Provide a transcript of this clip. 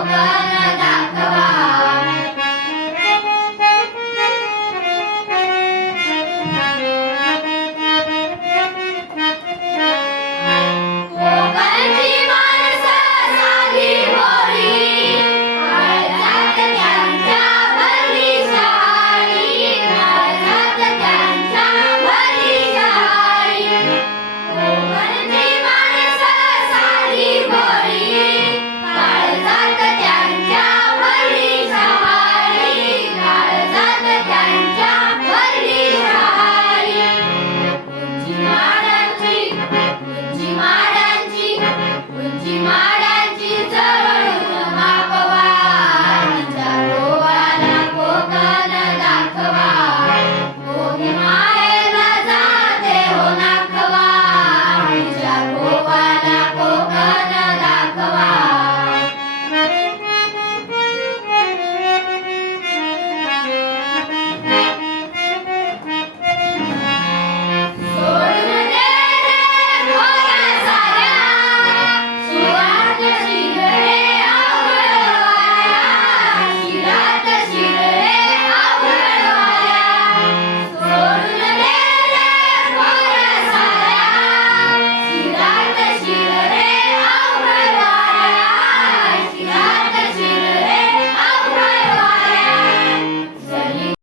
Amen.